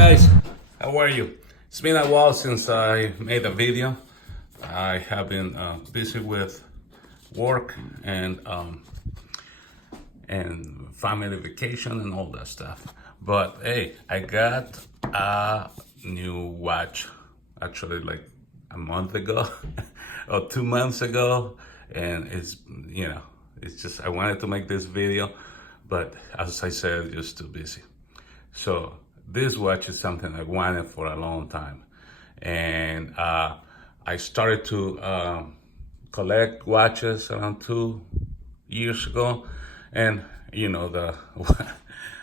guys, how are you? It's been a while since I made a video. I have been busy with work and family vacation and all that stuff. But hey, I got a new watch actually like a month ago or 2 months ago, and it's just I wanted to make this video, but as I said, just too busy. So this watch is something I wanted for a long time, and I started to collect watches around 2 years ago. And the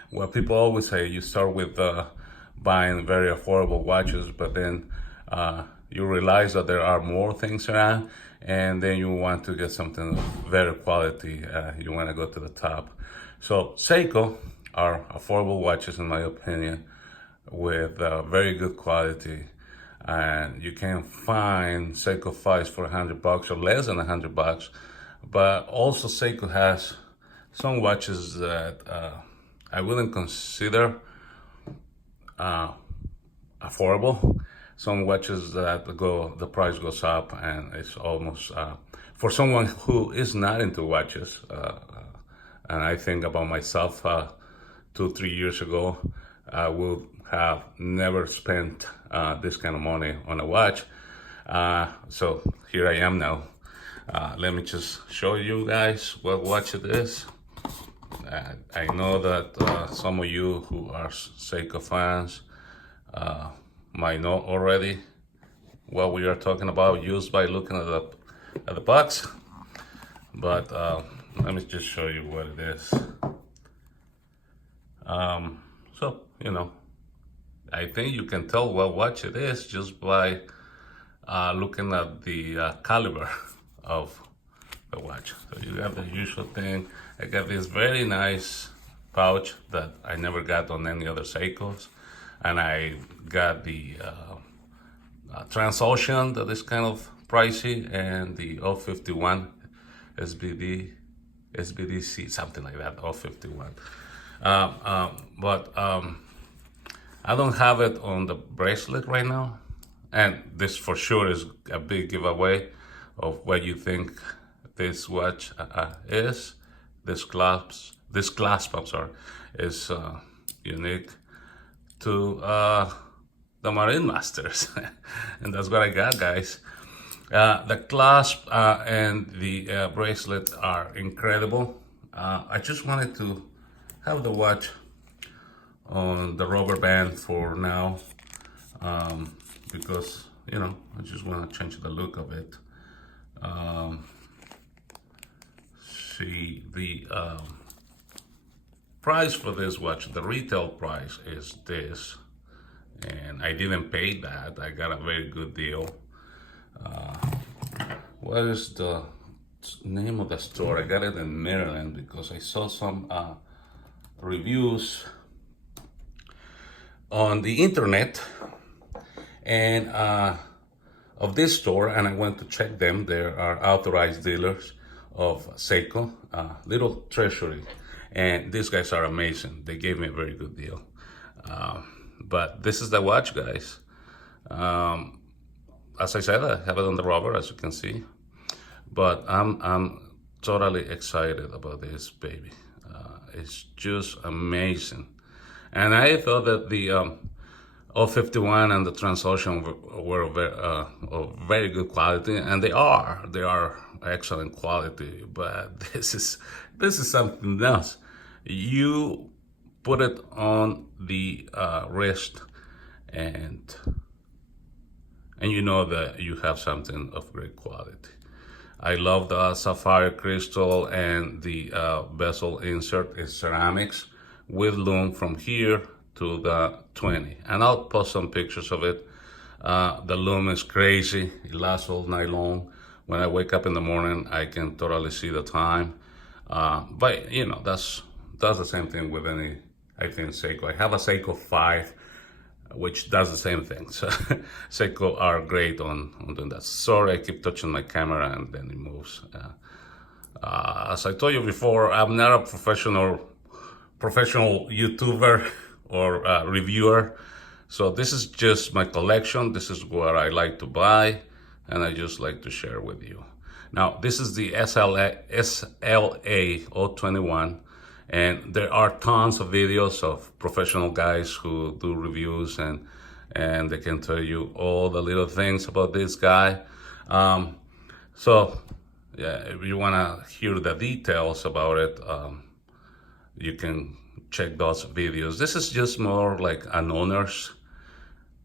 what people always say, you start with buying very affordable watches, but then you realize that there are more things around, and then you want to get something of very quality. You want to go to the top. So Seiko are affordable watches, in my opinion, with very good quality. And you can find Seiko 5s for $100 or less than $100. But also Seiko has some watches that I wouldn't consider affordable. Some watches that the price goes up, and it's almost for someone who is not into watches. And I think about myself 2-3 years ago, I would have never spent this kind of money on a watch. So here I am now. Let me just show you guys what watch it is. I know that some of you who are Seiko fans might know already what we are talking about, used by looking at the box. But let me just show you what it is. So I think you can tell what watch it is just by looking at the caliber of the watch. So you have the usual thing. I got this very nice pouch that I never got on any other Seikos, and I got the Transocean that is kind of pricey, and the 051 SBDC, something like that, 051. But I don't have it on the bracelet right now, and this for sure is a big giveaway of what you think this watch is. This clasp, I'm sorry, is unique to the MarineMasters, and that's what I got, guys. The clasp and the bracelet are incredible. I just wanted to have the watch on the rubber band for now, because I just want to change the look of it. See, the price for this watch, the retail price is this, and I didn't pay that. I got a very good deal. What is the name of the store? I got it in Maryland because I saw some reviews on the internet and of this store, and I went to check them. There are authorized dealers of Seiko, little treasury, and these guys are amazing. They gave me a very good deal. But this is the watch, guys. As I said, I have it on the rubber, as you can see, but I'm totally excited about this baby. It's just amazing. And I thought that the 051 and the Transocean were of very good quality, and they are excellent quality. But this is something else. You put it on the wrist, and you know that you have something of great quality. I love the sapphire crystal, and the bezel insert is ceramics with lume from here to the 20. And I'll post some pictures of it. The lume is crazy. It lasts all night long. When I wake up in the morning, I can totally see the time. But that's the same thing with any, I think, Seiko. I have a Seiko 5, which does the same thing. So Seiko are great on doing that. Sorry, I keep touching my camera and then it moves. As I told you before, I'm not a professional YouTuber or reviewer, So this is just my collection. This is what I like to buy, and I just like to share with you. Now, this is the SLA021, and there are tons of videos of professional guys who do reviews, and they can tell you all the little things about this guy. So, yeah, if you want to hear the details about it, you can check those videos. This is just more like an owner's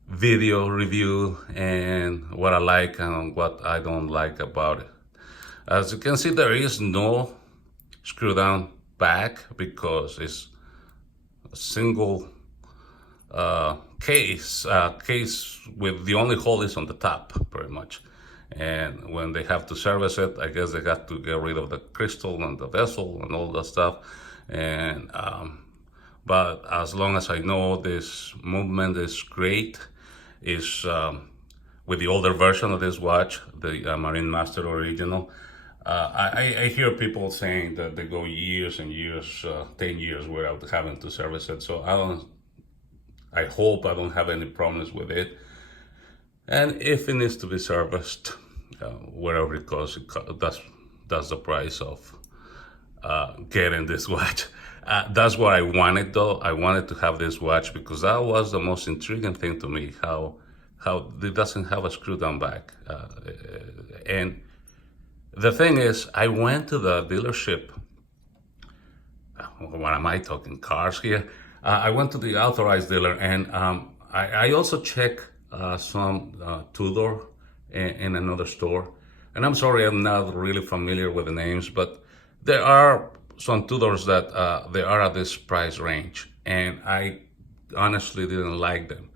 video review and what I like and what I don't like about it. As you can see, there is no screw down back because it's a single case with the only hole is on the top, pretty much. And when they have to service it, I guess they have to get rid of the crystal and the vessel and all that stuff. And but as long as I know, this movement is great. Is with the older version of this watch, the MarineMaster original. I hear people saying that they go years and years, 10 years without having to service it. So I hope I don't have any problems with it. And if it needs to be serviced, wherever it goes, that's the price of getting this watch. That's what I wanted, though. I wanted to have this watch because that was the most intriguing thing to me, how it doesn't have a screw down back. And the thing is, I went to the dealership. What am I talking, cars here? I went to the authorized dealer, and I also checked some Tudor in another store. And I'm sorry, I'm not really familiar with the names, but there are some Tudors that they are at this price range, and I honestly didn't like them.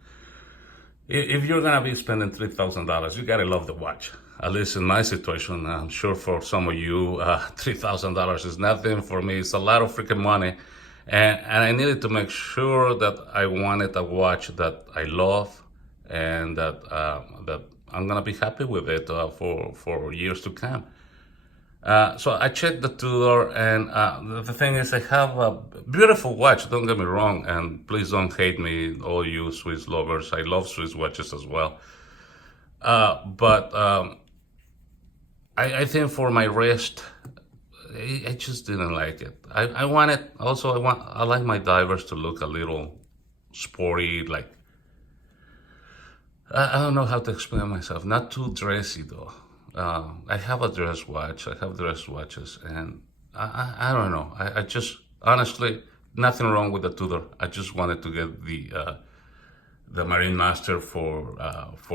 If you're gonna be spending $3,000, you gotta love the watch. At least in my situation, I'm sure for some of you, $3,000 is nothing. For me, it's a lot of freaking money, and I needed to make sure that I wanted a watch that I love and that I'm gonna be happy with it for years to come. So I checked the Tudor, and the thing is, I have a beautiful watch, don't get me wrong, and please don't hate me, all you Swiss lovers. I love Swiss watches as well. But I think for my wrist, I just didn't like it. I like my divers to look a little sporty, like, I don't know how to explain myself, not too dressy though. I have a dress watch. I have dress watches, and I don't know. I just honestly, nothing wrong with the Tudor. I just wanted to get the MarineMaster for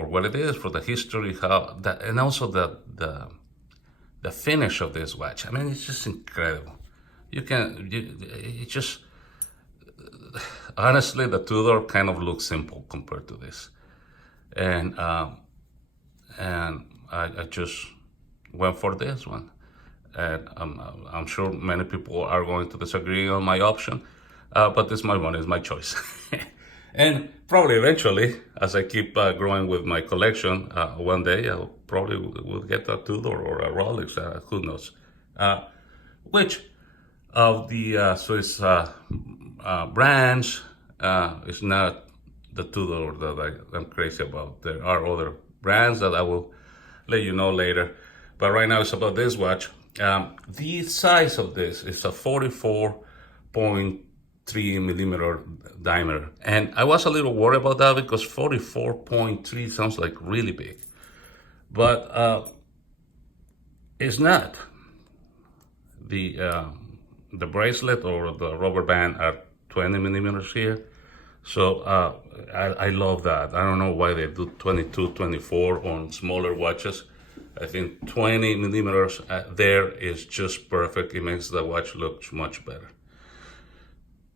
what it is, for the history, how that, and also the finish of this watch. I mean, it's just incredible. It just honestly, the Tudor kind of looks simple compared to this, and I just went for this one. And I'm sure many people are going to disagree on my option, but this is my one, it's my choice. And probably eventually, as I keep growing with my collection, one day I'll probably will get a Tudor or a Rolex, who knows. Which of the Swiss brands is not the Tudor that I'm crazy about. There are other brands that I will let you know later, but right now it's about this watch. The size of this is a 44.3 millimeter diameter, and I was a little worried about that because 44.3 sounds like really big, but it's not. The bracelet or the rubber band are 20 millimeters here. So I love that. I don't know why they do 22, 24 on smaller watches. I think 20 millimeters there is just perfect. It makes the watch look much better.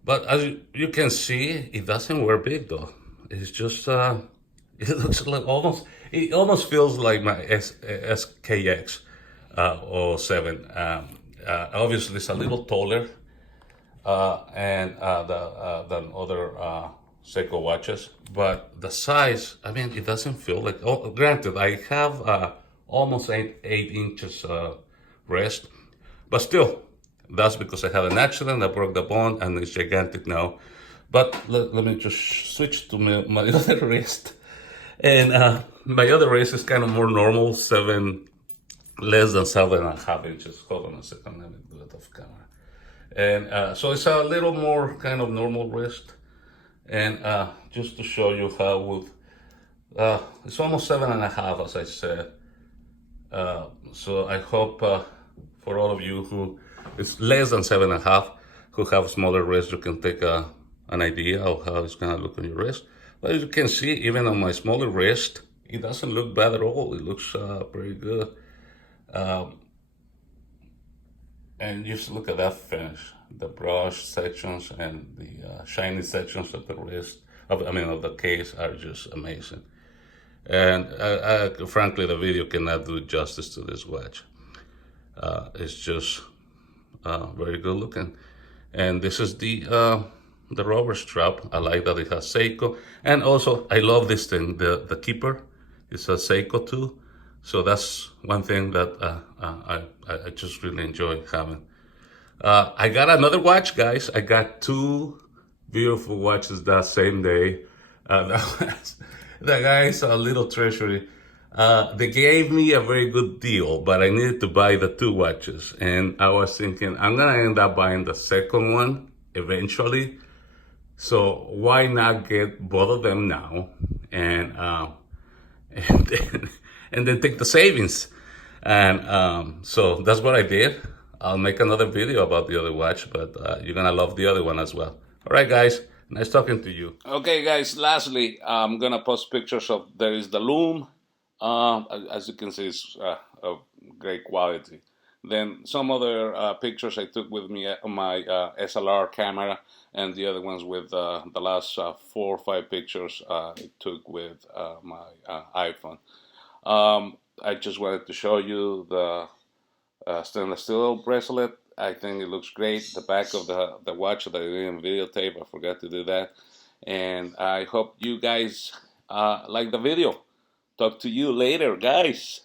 But as you can see, it doesn't wear big though. It's just, it looks like it almost feels like my SKX 07. Obviously it's a little taller than other Seiko watches, but the size, I mean, it doesn't feel like, oh, granted, I have almost 8 inches wrist, but still, that's because I had an accident, I broke the bone, and it's gigantic now. But let me just switch to my other wrist. And my other wrist is kind of more normal, less than 7.5 inches. Hold on a second, let me do it off camera. And so it's a little more kind of normal wrist. And just to show you how would, it's almost 7.5, as I said. So I hope for all of you who it's less than 7.5, who have smaller wrists, you can take an idea of how it's gonna look on your wrist. But as you can see, even on my smaller wrist, it doesn't look bad at all. It looks pretty good. And just look at that finish. The brush sections and the shiny sections of the wrist, of the case, are just amazing. And frankly, the video cannot do justice to this watch. It's just very good looking. And this is the rubber strap. I like that it has Seiko. And also, I love this thing, the keeper. It's a Seiko too. So that's one thing that I just really enjoy having. I got another watch, guys. I got two beautiful watches that same day. The guy's a little treasury. They gave me a very good deal, but I needed to buy the two watches. And I was thinking, I'm going to end up buying the second one eventually. So why not get both of them now and and then take the savings? And so that's what I did. I'll make another video about the other watch, but you're going to love the other one as well. All right, guys. Nice talking to you. Okay, guys, lastly, I'm going to post pictures of, there is the loom. As you can see, it's of great quality. Then some other pictures I took with me on my SLR camera, and the other ones with the last 4 or 5 pictures I took with my iPhone. I just wanted to show you the stainless steel bracelet. I think it looks great. The back of the watch that I didn't videotape, I forgot to do that. And I hope you guys like the video. Talk to you later, guys.